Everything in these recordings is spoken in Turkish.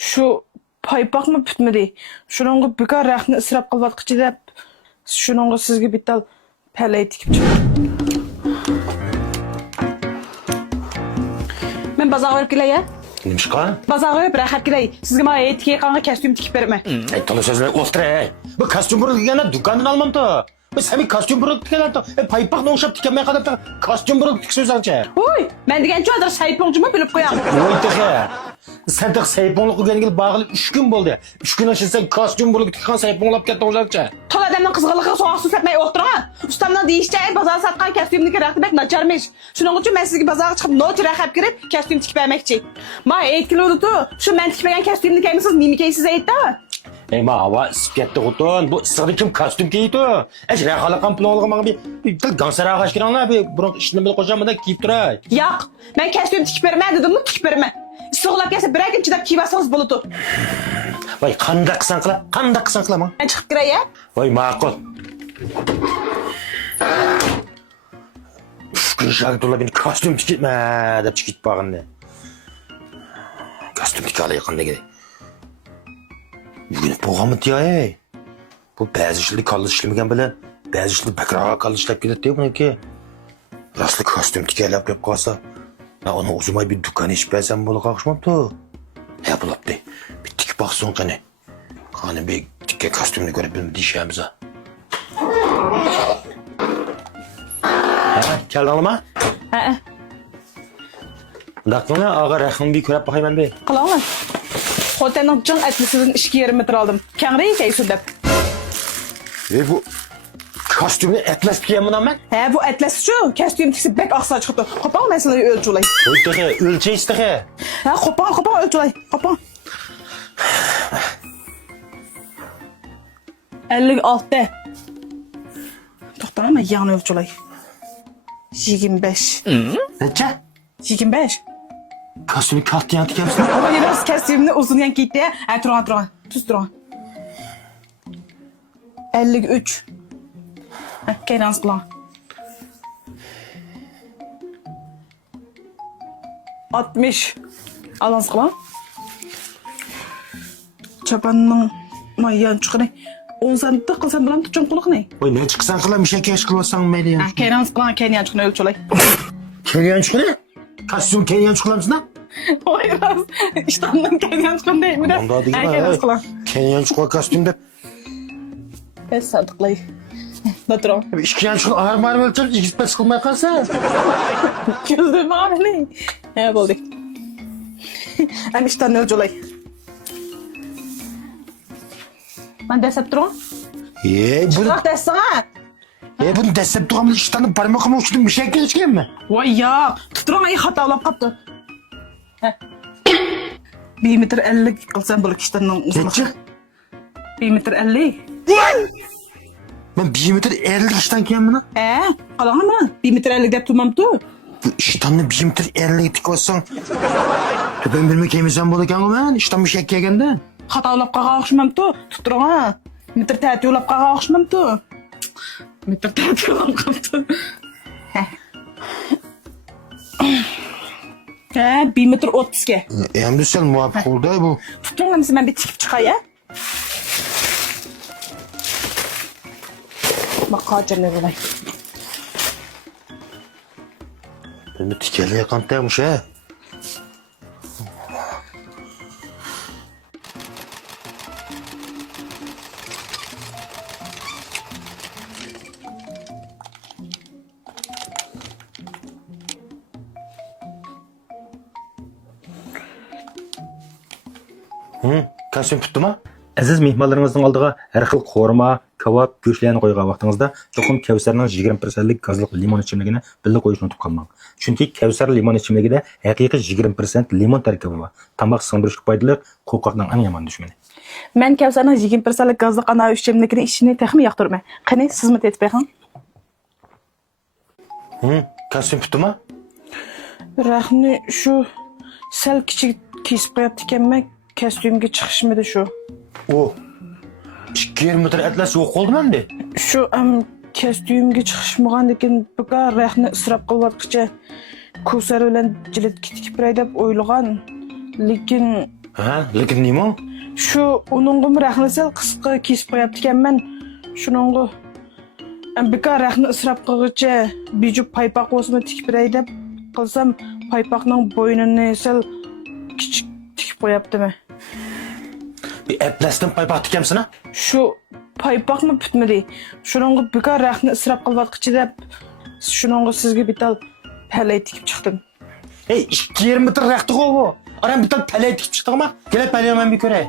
Şu paypaqmı bitmedi. Şununla bekar raqni israf qilvatqıcı deb, şununla sizga bital palay tikib chiqdim. Men bazarga borib kelay. Nimishqa? Bazarga bir raqat kelay. Sizga mana etga qanqa kostyum tikib berman. Aytdinglar so'zni o'stir. Bu kostyum burilganda do'kondan olmamda. Bu sen kostyum burilib tikkanlar. Paypoqni o'xshab tikkanmay qadar kostyum burilib tik so'zangcha. Voy, men degan cho'dir sayponchimi bilib qo'yam. Voy taqa. Sen de sayponliq qilganiga bag'li 3 kun bo'ldi. 3 kun ichida sen kostyum burilib tikkan sayponlab ketding o'zarcha. Tol adamning qizg'inligiga so'q susatmay o'tirgan. Ustamdan deyishcha bozor satgan kostyumniki raqibak nacharmish. Shuning uchun men sizga bozorga chiqib not raqab kirib kostyum tikib bermoqchi. Men aytkilodu, shu men tikmagan kostyumni kiysiz, nima kiysiz aytdi? Ey ma hava isib ketdi o'tin. Bu issiqda kim kostyum kiydi? Ej raqalagan planolga menga bir gansara qashkiranlar bir biroq ishni bil qo'shamada kiyib turay. Yo'q, men kostyum tikib berman dedim-mi, tikib berman. So'g'lab kelsa bir kun chidab kiyvasangiz bo'ladi. Voy qanday qilsan qilaman? Men chiqib kiray. Voy ma'qul. Shagdulla beni kostyum tikitma deb tikib bag'inni. Kostyum tikali yaqindagi. Bugün programı diye bu bazı işleri kalış işlemigen bilen bazı işleri bakrağa kalış işlep gidetti ya bunu ki. Rastlı kostyum tikerle yapıp kalsa ya onu uzumay bir dükkanı iş bersem bolu kalkışmam da. Ya bulaptı. Bir tik baksın kanı. Kanı bir tikke kostyumunu görüp bir diyeceğimize. Ha, gel alma. Ha. Dakika ağa rahmin bir körep bakayım ben bir. Qilinglar. Xotinning jin atlisidan 2,5 metr oldim. Kengri kaysu deb. Bu kostyumunu etlas giyemem ben. Ha, bu atlas şu kostyum tikib bek oqsa chiqdi. Qo'pon men seni o'lchulay. Oy tahe, ölçe istehe. Ha, qo'pon o'lchulay. Qo'pon. 56. To'xtama, yana o'lchulay. 25. Neçe? 25. Kostyumu katlayan tikemsin. Ama biraz kostyumni uzun yan kiydi. Ha, turgan. Tuz turgan. 53. Ha, keyrans plan. 60. Alans qılan. Çapanның mayan çıqını 10 santta qılsam bilan tutun quluq ne? Oy ne çıksan kılan bir şey keş kılvasan meyli ya. Ha, keyrans qılan kenyan çıqını ölçülay. Kenyan çıkını? Kostyum kenyan çıkılamsın ha? Oy rast. İştandan kenyan çıqın değil mi de? Onda değil Ha, mi? keyrans qılan. Kenyan çıkıla kostyum de. Ben sadıqlay. Natural. İşkiyan çıkıla ağır mağır ölçer, gitmez kılmaya kalsa. Güldüm abi ne? Ha, buldu. Hem iştan ölçülay. Ben desep durun. Bunu Bırak desene. bunu desep duramlı iştanı parmakımı uçtum bir şey geçken mi? Vay ya, tuturan ayı hatalanıp kaptı. 1 metre 50 kılsan böyle kişilerin uzunluğu. Neçe? 1 metre 50. Ben 1 metre 50 iştan kiyen mi lan? Kalan mı? 1 metre 50 deyip durmam tu. Bu iştanı 1 metre 50 dik olsan. Ben bilmek emizden bulurken ben iştan bir şey kiyegende. Hatalanıp kağa okşamam tu. Tuturan. Metre təhti olap kağa okşamam tu. Metre təhti olap kaptı. 1 metre 30 ke. Hem de sen muhabbet oldu bu. Tutun hamsi ben bir tikip çıkay ya. Bak kaçır ne böyle. Ben de tikeli yakantaymış he. Kostyum tuttu mu? Aziz mehmonlaringizning oldiga har xil qo'rma, kebab, go'shtlarni qo'ygan vaqtingizda cho'qim Kavsarning 20% gazli limon ichimligini birga qo'yishni unutib qolmang. Chunki Kavsar limon ichimligida haqiqiy 20% limon tarkibi bor. Tomoq singdirishga foydali, qo'rqoqning eng yomon dushmani. Men Kavsarning 20% gazli ana ichimligini ishini texmi yoqtirmay. Qani sizmi tetib beqing? Kostyum tuttu mu? Rahni şu sal kichik kesib qo'yapti ekanman. Kostyumga chiqishmidi shu. O 2 metre atlas yo'q oldu mende. Shu kostyumga chiqishmagan lekin buqa rahni isrof qilyapqicha Kavsar bilan jilet tikib biray deb o'ylagan. Lekin Ha, lekin nima? Şu onunğum rəxni sel qısqa kesib qoyapdı ekan mən. Şununğu bekar rəxni ısrap qılğıca bir paypaq olsun tikib birey deb qılsam paypaqның boynunu sel kichik tikib qoyapdı mı? Bir Atlas'tan paypaq tikemsin ha? Şu paypaq mı bitmedi? Şununğu bekar rəxni ısrap qılvatqıcı deb şununğu sizge bital pəlay tikib çıxdım. Hey, 2,5 metr raqti bu. Aram bir tane peley tikip çıktık ama. Gel peleyi hemen bir göre.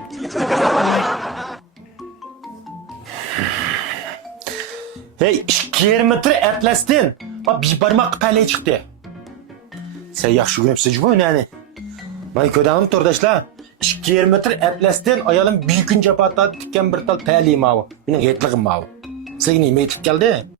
Hey, 2,5 metre Atlas'tan. Bak bir parmak peley çıktı. Sen yaxşı görüp sıcı boyun yani. Ben ködanım tordaşlar. 2,5 metre Atlas'tan ayalım bir gün capatta tikken bir tal peleyim abi. Benim yetliğim abi. Sen neyime yetip geldi?